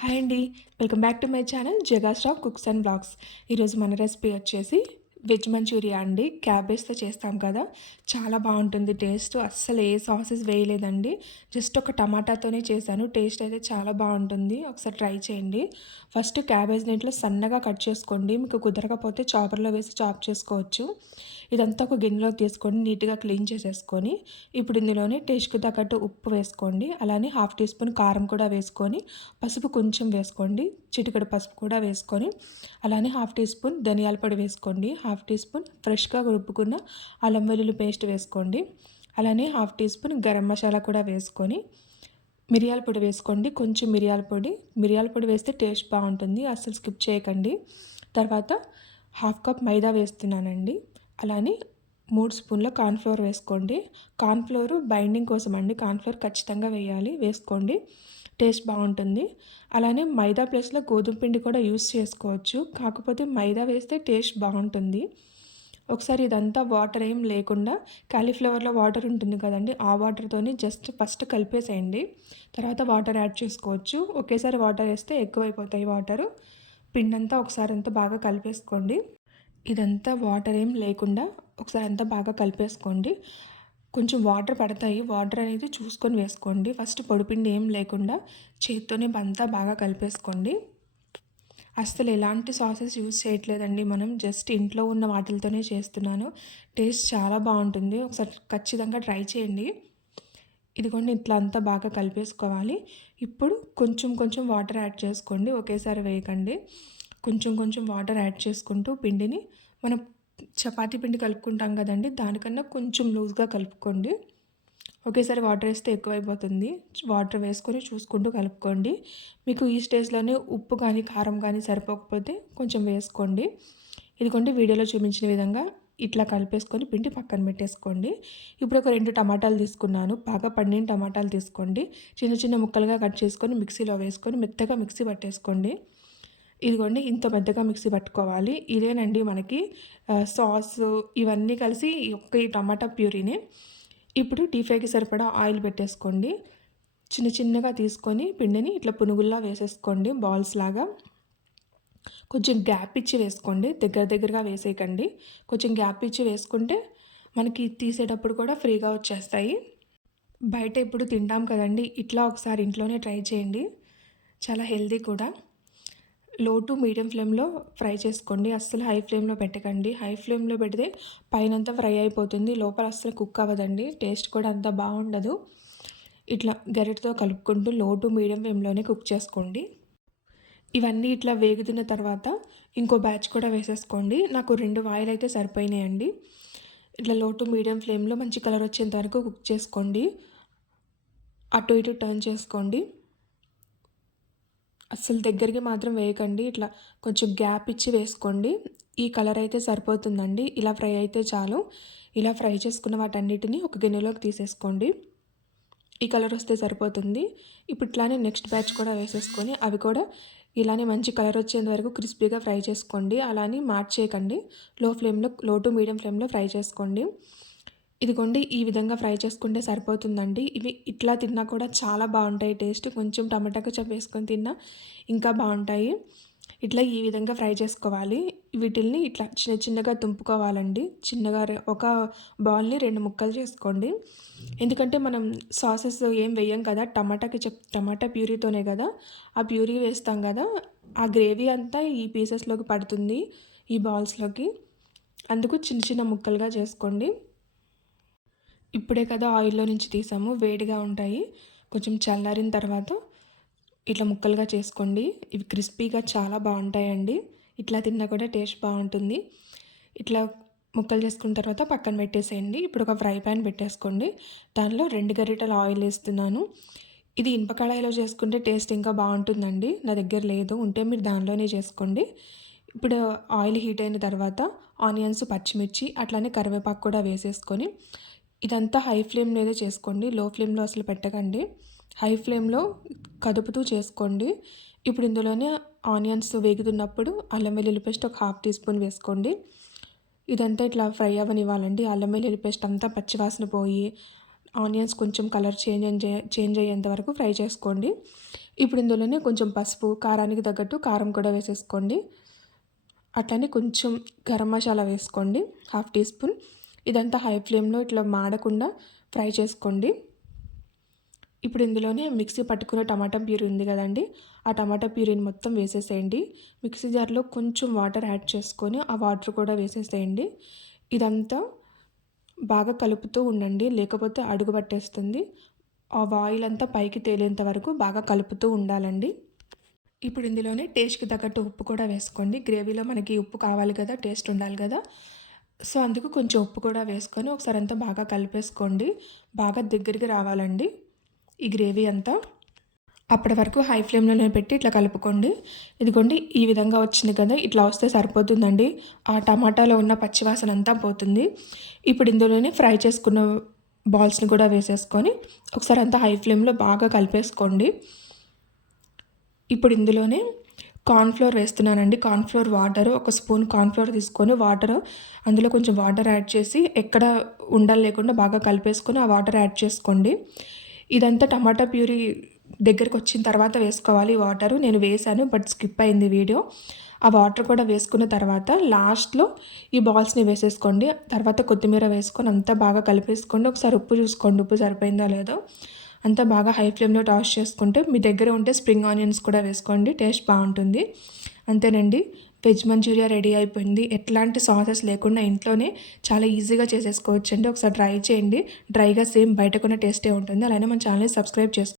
Hi అండి. Welcome back to my channel జగాస్ట్రావ్ cooks and blogs. ఈరోజు మన రెసిపీ వచ్చేసి వెజ్ మంచూరియా అండి. క్యాబేజ్తో చేస్తాం కదా, చాలా బాగుంటుంది టేస్ట్. అస్సలు ఏ సాసెస్ వేయలేదండి, జస్ట్ ఒక టమాటాతోనే చేశాను. టేస్ట్ అయితే చాలా బాగుంటుంది, ఒకసారి ట్రై చేయండి. ఫస్ట్ క్యాబేజ్ నీటిలో సన్నగా కట్ చేసుకోండి. మీకు కుదరకపోతే చాపర్లో వేసి చాప్ చేసుకోవచ్చు. ఇదంతా ఒక గిన్నెలోకి తీసుకొని నీట్గా క్లీన్ చేసేసుకొని ఇప్పుడు ఇందులోనే టేస్ట్కి తగ్గట్టు ఉప్పు వేసుకోండి. అలానే 1/2 టీ స్పూన్ కారం కూడా వేసుకొని, పసుపు కొంచెం వేసుకోండి, చిటికెడు పసుపు కూడా వేసుకొని, అలానే 1/2 టీ స్పూన్ ధనియాల పొడి వేసుకోండి, 1/2 టీ స్పూన్ ఫ్రెష్గా రుబ్బుకున్న అల్లం వెల్లుల్లి పేస్ట్ వేసుకోండి, అలానే 1/2 టీ స్పూన్ గరం మసాలా కూడా వేసుకొని, మిరియాల పొడి వేసుకోండి, కొంచెం మిరియాల పొడి వేస్తే టేస్ట్ బాగుంటుంది, అస్సలు స్కిప్ చేయకండి. తర్వాత 1/2 కప్ మైదా వేస్తున్నానండి. అలానే 3 స్పూన్ల కార్న్ఫ్లోర్ వేసుకోండి. కార్న్ఫ్లోర్ బైండింగ్ కోసం అండి, కార్న్ఫ్లోర్ ఖచ్చితంగా వేసుకోండి, టేస్ట్ బాగుంటుంది. అలానే మైదా ప్లేస్లో గోధుమ పిండి కూడా యూస్ చేసుకోవచ్చు, కాకపోతే మైదా వేస్తే టేస్ట్ బాగుంటుంది. ఒకసారి ఇదంతా వాటర్ ఏం లేకుండా, కాలీఫ్లవర్లో వాటర్ ఉంటుంది కదండి, ఆ వాటర్తోని జస్ట్ ఫస్ట్ కలిపేసేయండి. తర్వాత వాటర్ యాడ్ చేసుకోవచ్చు. ఒకేసారి వాటర్ వేస్తే ఎక్కువైపోతాయి వాటరు. పిండి అంతా ఒకసారి అంతా బాగా కలిపేసుకోండి. ఇదంతా వాటర్ ఏం లేకుండా ఒకసారి అంతా బాగా కలిపేసుకోండి. కొంచెం వాటర్ పడతాయి, వాటర్ అనేది చూసుకొని వేసుకోండి. ఫస్ట్ పొడిపిండి ఏం లేకుండా చేత్తోనే అంతా బాగా కలిపేసుకోండి. అస్సలు ఎలాంటి సాసెస్ యూజ్ చేయట్లేదండి, మనం జస్ట్ ఇంట్లో ఉన్న వాటితోనే చేస్తున్నాను. టేస్ట్ చాలా బాగుంటుంది, ఒకసారి ఖచ్చితంగా ట్రై చేయండి. ఇదిగోండి, ఇట్లా అంతా బాగా కలిపేసుకోవాలి. ఇప్పుడు కొంచెం కొంచెం వాటర్ యాడ్ చేసుకోండి, ఒకేసారి వేయకండి. కొంచెం కొంచెం వాటర్ యాడ్ చేసుకుంటూ పిండిని మనం చపాతీ పిండి కలుపుకుంటాం కదండి, దానికన్నా కొంచెం లూజ్గా కలుపుకోండి. ఒకేసారి వాటర్ వేస్తే ఎక్కువైపోతుంది, వాటర్ వేసుకొని చూసుకుంటూ కలుపుకోండి. మీకు ఈ స్టేజ్లోనే ఉప్పు కానీ కారం కానీ సరిపోకపోతే కొంచెం వేసుకోండి. ఇదిగోండి, వీడియోలో చూపించిన విధంగా ఇట్లా కలిపేసుకొని పిండి పక్కన పెట్టేసుకోండి. ఇప్పుడు ఒక 2 టమాటాలు తీసుకున్నాను, బాగా పండిన టమాటాలు తీసుకోండి. చిన్న చిన్న ముక్కలుగా కట్ చేసుకొని మిక్సీలో వేసుకొని మెత్తగా మిక్సీ పట్టేసుకోండి. ఇదిగోండి, ఇంత పెద్దగా మిక్సీ పట్టుకోవాలి. ఇదేనండి మనకి సాస్ ఇవన్నీ కలిసి ఈ టమాటా ప్యూరీని. ఇప్పుడు డీప్ ఫ్రైకి సరిపడా ఆయిల్ పెట్టేసుకోండి. చిన్న చిన్నగా తీసుకొని పిండిని ఇట్లా పునుగుల్లా వేసేసుకోండి, బాల్స్ లాగా. కొంచెం గ్యాప్ ఇచ్చి వేసుకోండి, దగ్గరగా వేసేయకండి. కొంచెం గ్యాప్ ఇచ్చి వేసుకుంటే మనకి తీసేటప్పుడు కూడా ఫ్రీగా వచ్చేస్తాయి. బయట ఇప్పుడు తింటాం కదండి, ఇట్లా ఒకసారి ఇంట్లోనే ట్రై చేయండి, చాలా హెల్దీ కూడా. లో టు మీడియం ఫ్లేమ్లో ఫ్రై చేసుకోండి, అస్సలు హై ఫ్లేమ్లో పెట్టకండి. హై ఫ్లేమ్లో పెడితే పైనంతా ఫ్రై అయిపోతుంది, లోపల అస్సలు కుక్ అవ్వదండి, టేస్ట్ కూడా అంత బాగుండదు. ఇట్లా గరిటతో కలుపుకుంటూ లో టు మీడియం ఫ్లేమ్లోనే కుక్ చేసుకోండి. ఇవన్నీ ఇట్లా వేగుతున్న తర్వాత ఇంకో బ్యాచ్ కూడా వేసేసుకోండి. నాకు 2 వాయిలు అయితే సరిపోయినాయండి. ఇట్లా లో టు మీడియం ఫ్లేమ్లో మంచి కలర్ వచ్చేంత వరకు కుక్ చేసుకోండి, అటు ఇటు టర్న్ చేసుకోండి. అస్సలు దగ్గరికి మాత్రం వేయకండి, ఇట్లా కొంచెం గ్యాప్ ఇచ్చి వేసుకోండి. ఈ కలర్ అయితే సరిపోతుందండి, ఇలా ఫ్రై అయితే చాలు. ఇలా ఫ్రై చేసుకున్న వాటన్నిటిని ఒక గిన్నెలోకి తీసేసుకోండి. ఈ కలర్ వస్తే సరిపోతుంది. ఇప్పుడు ఇట్లానే నెక్స్ట్ బ్యాచ్ కూడా వేసేసుకొని అవి కూడా ఇలానే మంచి కలర్ వచ్చేంత వరకు క్రిస్పీగా ఫ్రై చేసుకోండి. అలానే మార్చేయకండి, లో టు మీడియం ఫ్లేమ్లో ఫ్రై చేసుకోండి. ఇదిగోండి, ఈ విధంగా ఫ్రై చేసుకుంటే సరిపోతుందండి. ఇవి ఇట్లా తిన్నా కూడా చాలా బాగుంటాయి టేస్ట్, కొంచెం టమాటా కెచప్ వేసుకొని తిన్నా ఇంకా బాగుంటాయి. ఇట్లా ఈ విధంగా ఫ్రై చేసుకోవాలి. వీటిల్ని ఇట్లా చిన్న చిన్నగా తుంపుకోవాలండి. చిన్నగా ఒక బాల్ని 2 ముక్కలు చేసుకోండి. ఎందుకంటే మనం సాసెస్ ఏం వేయం కదా, టమాటా ప్యూరీతోనే కదా, ఆ ప్యూరీ వేస్తాం కదా, ఆ గ్రేవీ అంతా ఈ పీసెస్లోకి పడుతుంది, ఈ బాల్స్లోకి. అందుకు చిన్న చిన్న ముక్కలుగా చేసుకోండి. ఇప్పుడే కదా ఆయిల్లో నుంచి తీసాము, వేడిగా ఉంటాయి. కొంచెం చల్లారిన తర్వాత ఇట్లా ముక్కలుగా చేసుకోండి. ఇవి క్రిస్పీగా చాలా బాగుంటాయండి, ఇట్లా తిన్నా కూడా టేస్ట్ బాగుంటుంది. ఇట్లా ముక్కలు చేసుకున్న తర్వాత పక్కన పెట్టేసేయండి. ఇప్పుడు ఒక ఫ్రై ప్యాన్ పెట్టేసుకోండి, దానిలో 2 గరిటెల ఆయిల్ వేస్తున్నాను. ఇది ఇనుప కళాయిలో చేసుకుంటే టేస్ట్ ఇంకా బాగుంటుందండి, నా దగ్గర లేదు, ఉంటే మీరు దానిలోనే చేసుకోండి. ఇప్పుడు ఆయిల్ హీట్ అయిన తర్వాత ఆనియన్స్, పచ్చిమిర్చి, అట్లానే కరివేపాకు కూడా వేసేసుకొని ఇదంతా హై ఫ్లేమ్ మీదే చేసుకోండి, లో ఫ్లేమ్లో అసలు పెట్టకండి. హై ఫ్లేమ్లో కదుపుతూ చేసుకోండి. ఇప్పుడు ఇందులోనే ఆనియన్స్ వేగుతున్నప్పుడు అల్లం వెల్లుల్లి పేస్ట్ ఒక 1/2 టీ స్పూన్ వేసుకోండి. ఇదంతా ఇట్లా ఫ్రై అవ్వనివ్వాలండి, అల్లం వెల్లుల్లి పేస్ట్ అంతా పచ్చివాసన పోయి ఆనియన్స్ కొంచెం కలర్ చేంజ్ అయ్యేంత వరకు ఫ్రై చేసుకోండి. ఇప్పుడు ఇందులోనే కొంచెం పసుపు, కారానికి తగ్గట్టు కారం కూడా వేసేసుకోండి. అట్లనే కొంచెం గరం మసాలా వేసుకోండి, హాఫ్ టీ స్పూన్. ఇదంతా హై ఫ్లేమ్లో ఇట్లా మాడకుండా ఫ్రై చేసుకోండి. ఇప్పుడు ఇందులోనే మిక్సీ పట్టుకున్న టమాటా ప్యూరీ ఉంది కదండి, ఆ టమాటా ప్యూరీని మొత్తం వేసేసేయండి. మిక్సీ జార్లో కొంచెం వాటర్ యాడ్ చేసుకొని ఆ వాటర్ కూడా వేసేసేయండి. ఇదంతా బాగా కలుపుతూ ఉండండి, లేకపోతే అడుగు పట్టేస్తుంది. ఆ ఆయిల్ అంతా పైకి తేలేంత వరకు బాగా కలుపుతూ ఉండాలండి. ఇప్పుడు ఇందులోనే టేస్ట్‌కి తగ్గట్టు ఉప్పు కూడా వేసుకోండి. గ్రేవీలో మనకి ఉప్పు కావాలి కదా, టేస్ట్ ఉండాలి కదా. సో, అందుకు కొంచెం ఉప్పు కూడా వేసుకొని ఒకసారి అంతా బాగా కలిపేసుకోండి. బాగా దగ్గరికి రావాలండి ఈ గ్రేవీ అంతా. అప్పటి వరకు హై ఫ్లేమ్‌లోనే పెట్టి ఇట్లా కలుపుకోండి. ఇదిగోండి ఈ విధంగా వచ్చింది కదా, ఇట్లా వస్తే సరిపోతుందండి. ఆ టమాటాలో ఉన్న పచ్చివాసన అంతా పోతుంది. ఇప్పుడు ఇందులోనే ఫ్రై చేసుకున్న బాల్స్‌ని కూడా వేసేసుకొని ఒకసారి అంతా హై ఫ్లేమ్‌లో బాగా కలిపేసుకోండి. ఇప్పుడు ఇందులోనే కార్న్‌ఫ్లోర్ వేస్తున్నానండి. కార్న్‌ఫ్లోర్ వాటరు, ఒక స్పూన్ కార్న్‌ఫ్లోర్ తీసుకొని అందులో కొంచెం వాటర్ యాడ్ చేసి ఎక్కడ ఉండలు లేకుండా బాగా కలిపేసుకొని ఆ వాటర్ యాడ్ చేసుకోండి. ఇదంతా టమాటా ప్యూరీ దగ్గరకొచ్చిన తర్వాత వేసుకోవాలి ఈ వాటరు. నేను వేశాను బట్ స్కిప్ అయింది వీడియో. ఆ వాటర్ కూడా వేసుకున్న తర్వాత లాస్ట్‌లో ఈ బాల్స్‌ని వేసేసుకోండి. తర్వాత కొత్తిమీర వేసుకొని అంతా బాగా కలిపేసుకోండి. ఒకసారి ఉప్పు చూసుకోండి, ఉప్పు సరిపోయిందో లేదో. అంతా బాగా హై ఫ్లేమ్‌లో టాస్ చేసుకుంటే, మీ దగ్గర ఉంటే స్ప్రింగ్ ఆనియన్స్ కూడా వేసుకోండి, టేస్ట్ బాగుంటుంది. అంతేనండి, వెజ్ మంచూరియా రెడీ అయిపోయింది. ఎట్లాంటి సాసెస్ లేకుండా ఇంట్లోనే చాలా ఈజీగా చేసేసుకోవచ్చండి. ఒకసారి ట్రై చేయండి. డ్రైగా సేమ్ బయట కొన్న టేస్టే ఉంటుంది. అలానే మన ఛానల్‌ని సబ్స్క్రైబ్ చేసుకోండి.